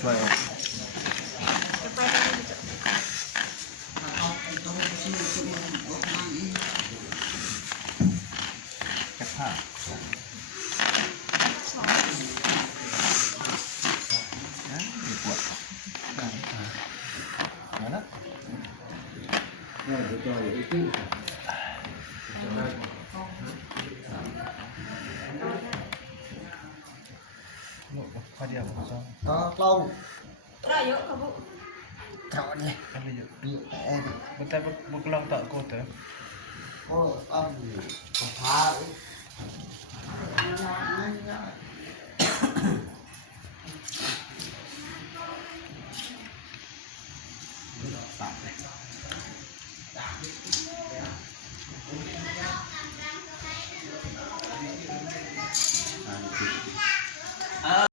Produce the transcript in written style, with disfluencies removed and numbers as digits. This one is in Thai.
ช่วยจะไปทางนี้จะแค่ผ้าดีปวดมาแล้วพอเดียวสองต่อลง ได้เยอะครับบุ ถอนเลยอะไรเยอะนี่มันแต่บุกลองต่อโกเตอร์ก็ต้องอยู่กับพระ